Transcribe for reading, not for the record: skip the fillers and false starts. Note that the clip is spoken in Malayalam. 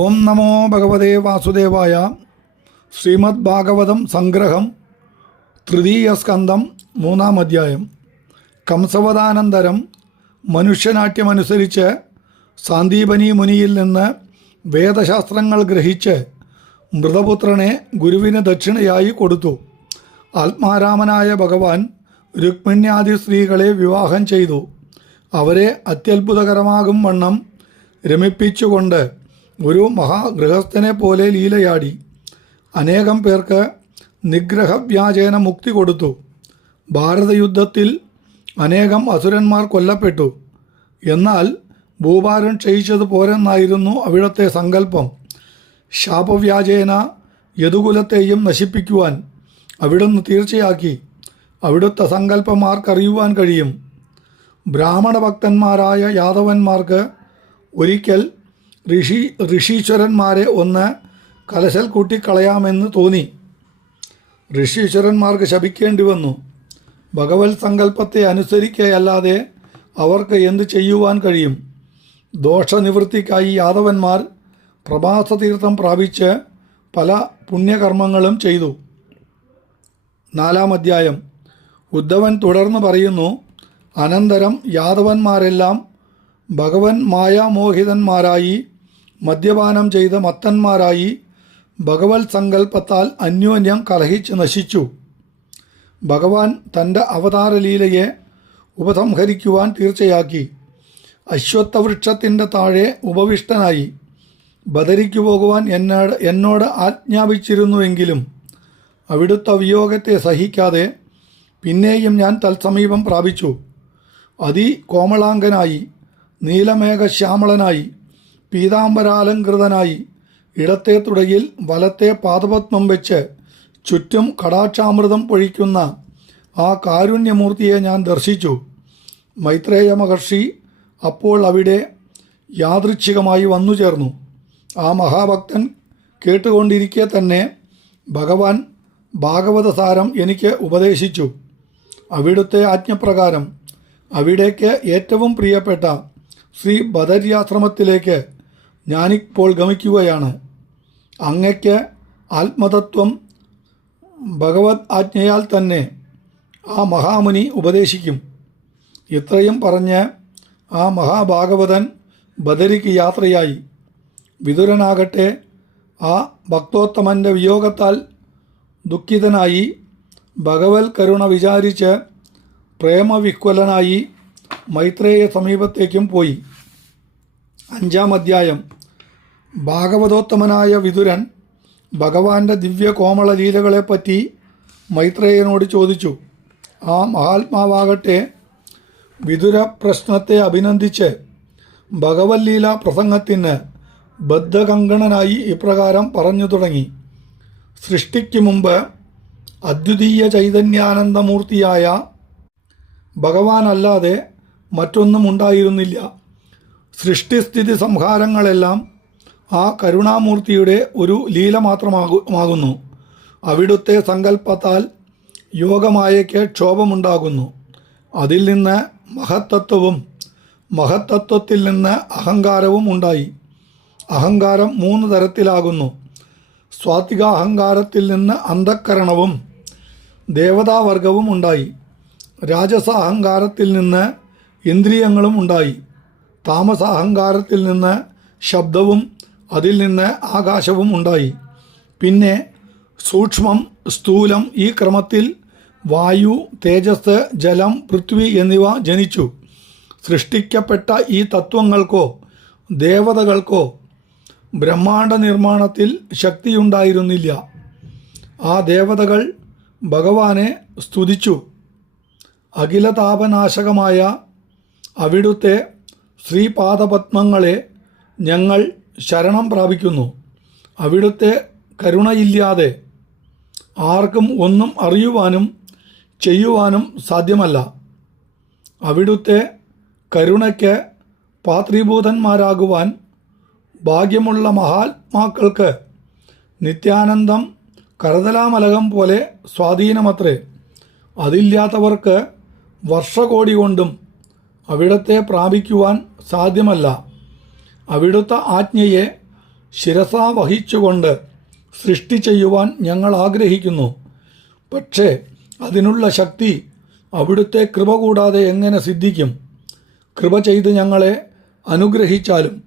ഓം നമോ ഭഗവതേ വാസുദേവായ. ശ്രീമദ് ഭാഗവതം സംഗ്രഹം തൃതീയ സ്കന്ധം 3-ാം അധ്യായം. കംസവധാനന്തരം മനുഷ്യനാട്യമനുസരിച്ച് സാന്ദീപനി മുനിയിൽ നിന്ന് വേദശാസ്ത്രങ്ങൾ ഗ്രഹിച്ച് മൃതപുത്രനെ ഗുരുവിന് ദക്ഷിണയായി കൊടുത്തു. ആത്മാരാമനായ ഭഗവാൻ രുക്മിണ്യാദി സ്ത്രീകളെ വിവാഹം ചെയ്തു. അവരെ അത്യത്ഭുതകരമാകും വണ്ണം രമിപ്പിച്ചുകൊണ്ട് ഒരു മഹാഗൃഹസ്ഥനെ പോലെ ലീലയാടി. അനേകം പേർക്ക് നിഗ്രഹവ്യാജേന മുക്തി കൊടുത്തു. ഭാരതയുദ്ധത്തിൽ അനേകം അസുരന്മാർ കൊല്ലപ്പെട്ടു. എന്നാൽ ഭൂഭാരം ക്ഷയിച്ചത് പോരെന്നായിരുന്നു അവിടുത്തെ സങ്കല്പം. ശാപവ്യാജേന യദുകുലത്തെയും നശിപ്പിക്കുവാൻ അവിടുന്ന് തീർച്ചയാക്കി. അവിടുത്തെ സങ്കല്പം ആർക്കറിയുവാൻ കഴിയും? ബ്രാഹ്മണ ഭക്തന്മാരായ യാദവന്മാർക്ക് ഒരിക്കൽ ഋഷീശ്വരന്മാരെ ഒന്ന് കലശൽ കൂട്ടിക്കളയാമെന്ന് തോന്നി. ഋഷീശ്വരന്മാർക്ക് ശപിക്കേണ്ടി വന്നു. ഭഗവത് സങ്കല്പത്തെ അനുസരിക്കുകയല്ലാതെ അവർക്ക് എന്ത് ചെയ്യുവാൻ കഴിയും? ദോഷനിവൃത്തിക്കായി യാദവന്മാർ പ്രഭാസതീർത്ഥം പ്രാപിച്ച് പല പുണ്യകർമ്മങ്ങളും ചെയ്തു. 4-ാം അധ്യായം. ഉദ്ധവൻ തുടർന്ന് പറയുന്നു: അനന്തരം യാദവന്മാരെല്ലാം ഭഗവൻ മായാമോഹിതന്മാരായി മദ്യപാനം ചെയ്ത് മത്തന്മാരായി ഭഗവത് സങ്കല്പത്താൽ അന്യോന്യം കലഹിച്ച് നശിച്ചു. ഭഗവാൻ തൻ്റെ അവതാരലീലയെ ഉപസംഹരിക്കുവാൻ തീർച്ചയാക്കി. അശ്വത്ഥവൃക്ഷത്തിൻ്റെ താഴെ ഉപവിഷ്ടനായി. ബദരിക്കു പോകുവാൻ എന്നോട് ആജ്ഞാപിച്ചിരുന്നുവെങ്കിലും അവിടുത്തെ വിയോഗത്തെ സഹിക്കാതെ പിന്നെയും ഞാൻ തത്സമീപം പ്രാപിച്ചു. അതികോമളാംഗനായി, നീലമേഘശ്യാമളനായി, പീതാംബരാലങ്കൃതനായി, ഇടത്തെ തുടയിൽ വലത്തെ പാദപത്മം വെച്ച് ചുറ്റും കടാക്ഷാമൃതം പൊഴിക്കുന്ന ആ കാരുണ്യമൂർത്തിയെ ഞാൻ ദർശിച്ചു. മൈത്രേയ മഹർഷി അപ്പോൾ അവിടെ യാദൃച്ഛികമായി വന്നു ചേർന്നു. ആ മഹാഭക്തൻ കേട്ടുകൊണ്ടിരിക്കെ തന്നെ ഭഗവാൻ ഭാഗവതസാരം എനിക്ക് ഉപദേശിച്ചു. അവിടുത്തെ ആജ്ഞപ്രകാരം അവിടേക്ക് ഏറ്റവും പ്രിയപ്പെട്ട ശ്രീ ബദര്യാശ്രമത്തിലേക്ക് ഞാനിപ്പോൾ ഗമിക്കുകയാണ്. അങ്ങയ്ക്ക് ആത്മതത്വം ഭഗവത് ആജ്ഞയാൽ തന്നെ ആ മഹാമുനി ഉപദേശിക്കും. ഇത്രയും പറഞ്ഞ് ആ മഹാഭാഗവതൻ ബദരിക്ക് യാത്രയായി. വിതുരനാകട്ടെ ആ ഭക്തോത്തമൻ്റെ വിയോഗത്താൽ ദുഃഖിതനായി ഭഗവത് കരുണ വിചാരിച്ച് പ്രേമവിഹ്വലനായി മൈത്രേയ സമീപത്തേക്കും പോയി. 5-ാം അധ്യായം. ഭാഗവതോത്തമനായ വിതുരൻ ഭഗവാന്റെ ദിവ്യകോമള ലീലകളെപ്പറ്റി മൈത്രേയനോട് ചോദിച്ചു. ആ മഹാത്മാവാകട്ടെ വിതുര പ്രശ്നത്തെ അഭിനന്ദിച്ച് ഭഗവത് ലീല പ്രസംഗത്തിന് ബദ്ധകങ്കണനായി ഇപ്രകാരം പറഞ്ഞു തുടങ്ങി: സൃഷ്ടിക്ക് മുമ്പ് അദ്വിതീയ ചൈതന്യാനന്ദമൂർത്തിയായ ഭഗവാനല്ലാതെ മറ്റൊന്നും ഉണ്ടായിരുന്നില്ല. സൃഷ്ടിസ്ഥിതി സംഹാരങ്ങളെല്ലാം ആ കരുണാമൂർത്തിയുടെ ഒരു ലീല മാത്രമാകുന്നു. അവിടുത്തെ സങ്കല്പത്താൽ യോഗമായയ്ക്ക് ക്ഷോഭമുണ്ടാകുന്നു. അതിൽ നിന്ന് മഹത്തത്വവും മഹത്തത്വത്തിൽ നിന്ന് അഹങ്കാരവും ഉണ്ടായി. അഹങ്കാരം 3 തരത്തിലാകുന്നു. സ്വാത്വികാഹങ്കാരത്തിൽ നിന്ന് അന്ധഃകരണവും ദേവതാവർഗവും ഉണ്ടായി. രാജസ അഹങ്കാരത്തിൽ നിന്ന് ഇന്ദ്രിയങ്ങളും ഉണ്ടായി. താമസ അഹങ്കാരത്തിൽ നിന്ന് ശബ്ദവും അതിൽ നിന്ന് ആകാശവും ഉണ്ടായി. പിന്നെ സൂക്ഷ്മം, സ്ഥൂലം, ഈ ക്രമത്തിൽ വായു, തേജസ്, ജലം, പൃഥ്വി എന്നിവ ജനിച്ചു. സൃഷ്ടിക്കപ്പെട്ട ഈ തത്വങ്ങൾക്കോ ദേവതകൾക്കോ ബ്രഹ്മാണ്ഡ നിർമ്മാണത്തിൽ ശക്തിയുണ്ടായിരുന്നില്ല. ആ ദേവതകൾ ഭഗവാനെ സ്തുതിച്ചു. അഖിലതാപനാശകമായ അവിടുത്തെ ശ്രീപാദപത്മങ്ങളെ ഞങ്ങൾ ശരണം പ്രാപിക്കുന്നു. അവിടുത്തെ കരുണയില്ലാതെ ആർക്കും ഒന്നും അറിയുവാനും ചെയ്യുവാനും സാധ്യമല്ല. അവിടുത്തെ കരുണയ്ക്ക് പാത്രീഭൂതന്മാരാകുവാൻ ഭാഗ്യമുള്ള മഹാത്മാക്കൾക്ക് നിത്യാനന്ദം കരതലാമലകം പോലെ സ്വാധീനമത്രേ. അതില്ലാത്തവർക്ക് വർഷകോടി കൊണ്ടും അവിടത്തെ പ്രാപിക്കുവാൻ സാധ്യമല്ല. അവിടുത്തെ ആജ്ഞയെ ശിരസാ വഹിച്ചുകൊണ്ട് സൃഷ്ടി ചെയ്യുവാൻ ഞങ്ങൾ ആഗ്രഹിക്കുന്നു. പക്ഷേ അതിനുള്ള ശക്തി അവിടുത്തെ കൃപ കൂടാതെ എങ്ങനെ സിദ്ധിക്കും? കൃപ ചെയ്ത് ഞങ്ങളെ അനുഗ്രഹിച്ചാലും